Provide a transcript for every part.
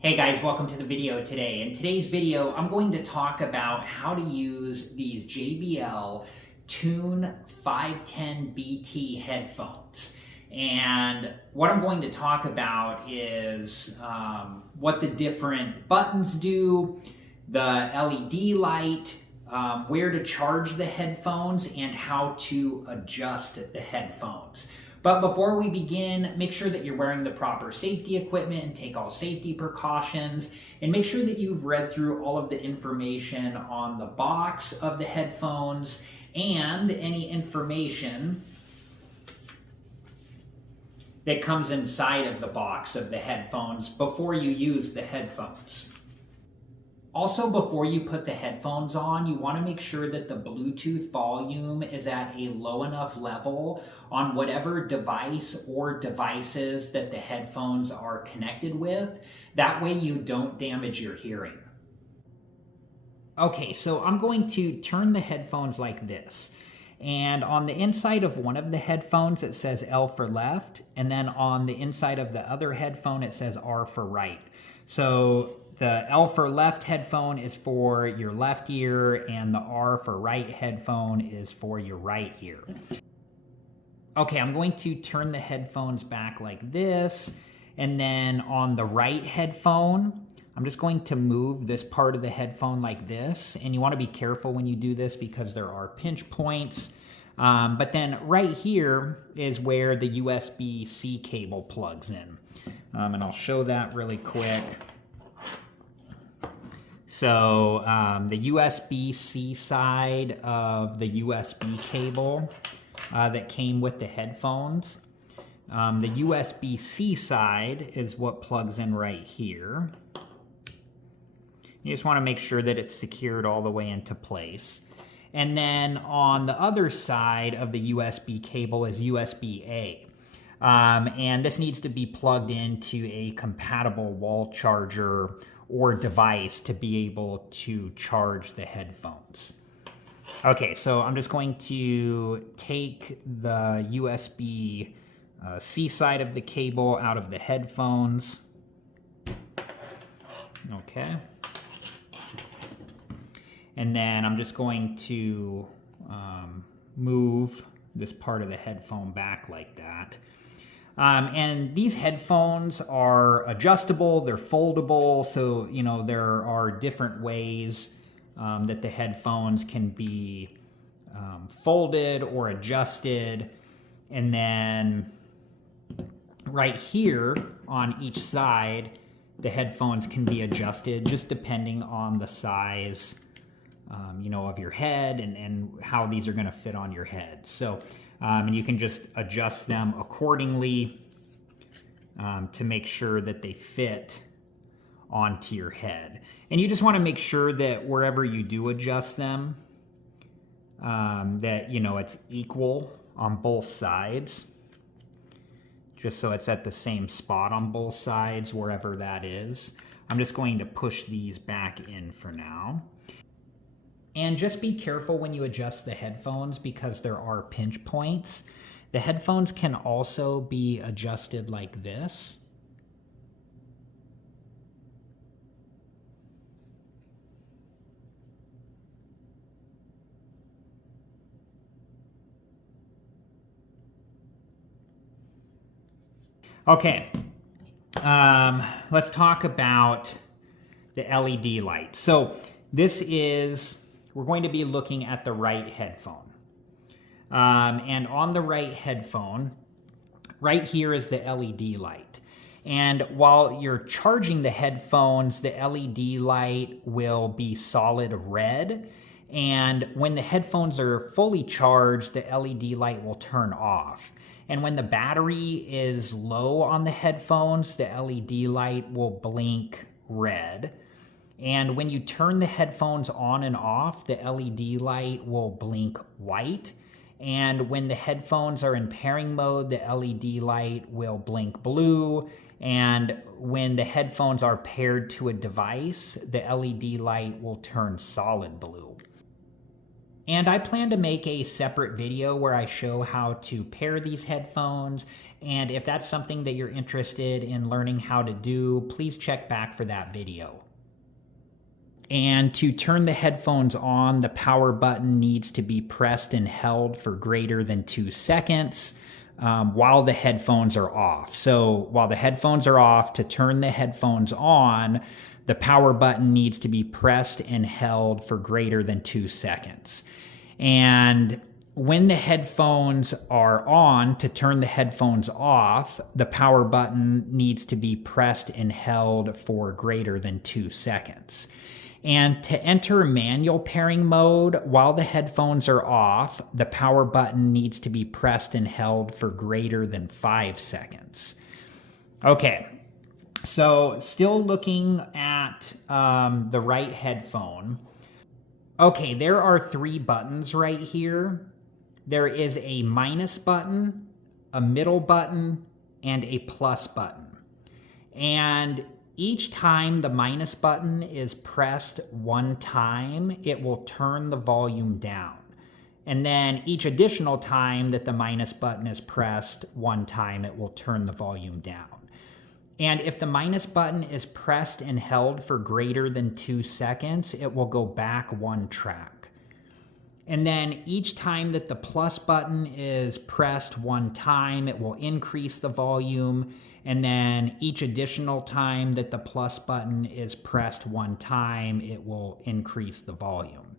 Hey guys, welcome to the video today. In today's video, I'm going to talk about how to use these JBL TUNE510BT headphones. And what I'm going to talk about is what the different buttons do, the LED light, where to charge the headphones, and how to adjust the headphones. But before we begin, make sure that you're wearing the proper safety equipment and take all safety precautions, and make sure that you've read through all of the information on the box of the headphones and any information that comes inside of the box of the headphones before you use the headphones. Also, before you put the headphones on, you want to make sure that the Bluetooth volume is at a low enough level on whatever device or devices that the headphones are connected with. That way you don't damage your hearing. Okay, so I'm going to turn the headphones like this. And on the inside of one of the headphones, it says L for left. And then on the inside of the other headphone, it says R for right. So the L for left headphone is for your left ear, and the R for right headphone is for your right ear. Okay, I'm going to turn the headphones back like this, and then on the right headphone, I'm just going to move this part of the headphone like this, and you want to be careful when you do this because there are pinch points. But then right here is where the USB-C cable plugs in, and I'll show that really quick. So the USB-C side of the USB cable that came with the headphones. The USB-C side is what plugs in right here. You just want to make sure that it's secured all the way into place. And then on the other side of the USB cable is USB-A. And this needs to be plugged into a compatible wall charger or device to be able to charge the headphones. Okay, so I'm just going to take the USB-C side of the cable out of the headphones. Okay. And then I'm just going to move this part of the headphone back like that. And these headphones are adjustable, they're foldable, so there are different ways that the headphones can be folded or adjusted. And then right here on each side, the headphones can be adjusted just depending on the size of your head and how these are going to fit on your head. So and you can just adjust them accordingly to make sure that they fit onto your head. And you just want to make sure that wherever you do adjust them, that it's equal on both sides, just so it's at the same spot on both sides, wherever that is. I'm just going to push these back in for now. And just be careful when you adjust the headphones because there are pinch points. The headphones can also be adjusted like this. Okay, let's talk about the LED light. So this is, we're going to be looking at the right headphone. And on the right headphone, right here is the LED light. And while you're charging the headphones, the LED light will be solid red. And when the headphones are fully charged, the LED light will turn off. And when the battery is low on the headphones, the LED light will blink red. And when you turn the headphones on and off, the LED light will blink white. And when the headphones are in pairing mode, the LED light will blink blue. And when the headphones are paired to a device, the LED light will turn solid blue. And I plan to make a separate video where I show how to pair these headphones. And if that's something that you're interested in learning how to do, please check back for that video. And to turn the headphones on, the power button needs to be pressed and held for greater than 2 seconds while the headphones are off. So while the headphones are off, to turn the headphones on, the power button needs to be pressed and held for greater than 2 seconds. And when the headphones are on, to turn the headphones off, the power button needs to be pressed and held for greater than 2 seconds. And to enter manual pairing mode while the headphones are off, the power button needs to be pressed and held for greater than 5 seconds. Okay, so still looking at the right headphone. Okay, there are 3 buttons right here. There is a minus button, a middle button, and a plus button. And each time the minus button is pressed 1 time, it will turn the volume down. And then each additional time that the minus button is pressed 1 time, it will turn the volume down. And if the minus button is pressed and held for greater than 2 seconds, it will go back 1 track. And then each time that the plus button is pressed 1 time, it will increase the volume. And then each additional time that the plus button is pressed 1 time, it will increase the volume.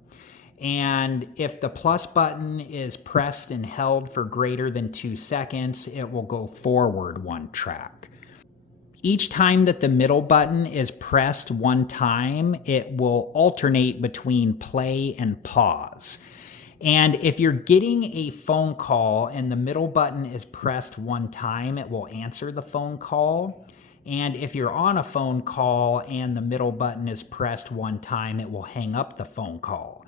And if the plus button is pressed and held for greater than 2 seconds, it will go forward 1 track. Each time that the middle button is pressed 1 time, it will alternate between play and pause. And if you're getting a phone call and the middle button is pressed 1 time, it will answer the phone call. And if you're on a phone call and the middle button is pressed 1 time, it will hang up the phone call.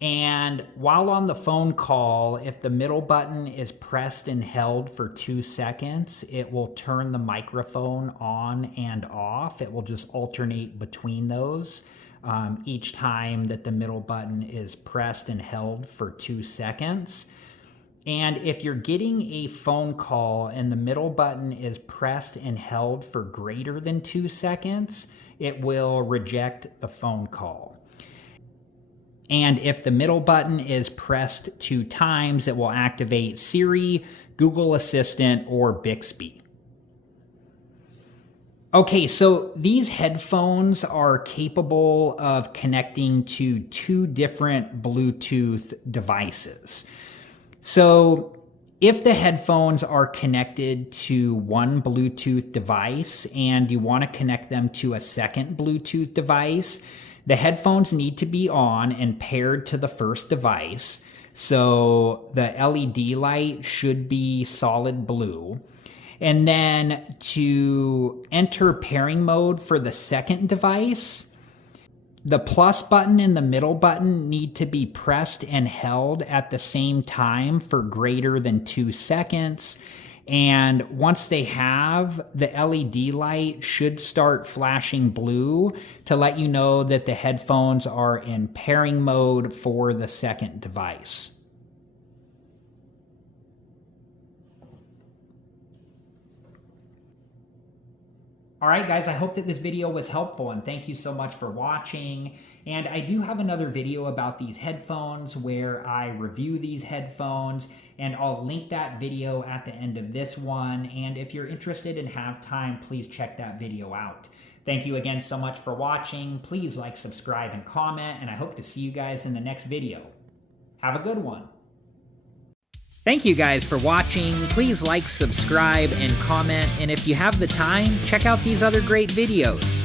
And while on the phone call, if the middle button is pressed and held for 2 seconds, it will turn the microphone on and off. It will just alternate between those each time that the middle button is pressed and held for 2 seconds. And if you're getting a phone call and the middle button is pressed and held for greater than 2 seconds, it will reject the phone call. And if the middle button is pressed 2 times, it will activate Siri, Google Assistant, or Bixby. Okay, so these headphones are capable of connecting to 2 different Bluetooth devices. So if the headphones are connected to one Bluetooth device and you want to connect them to a second Bluetooth device, the headphones need to be on and paired to the first device. So the LED light should be solid blue. And then to enter pairing mode for the second device, the plus button and the middle button need to be pressed and held at the same time for greater than 2 seconds. And once they have, the LED light should start flashing blue to let you know that the headphones are in pairing mode for the second device. All right, guys, I hope that this video was helpful, and thank you so much for watching. And I do have another video about these headphones where I review these headphones, and I'll link that video at the end of this one. And if you're interested and have time, please check that video out. Thank you again so much for watching. Please like, subscribe, and comment, and I hope to see you guys in the next video. Have a good one. Thank you guys for watching. Please like, subscribe, and comment. And if you have the time, check out these other great videos.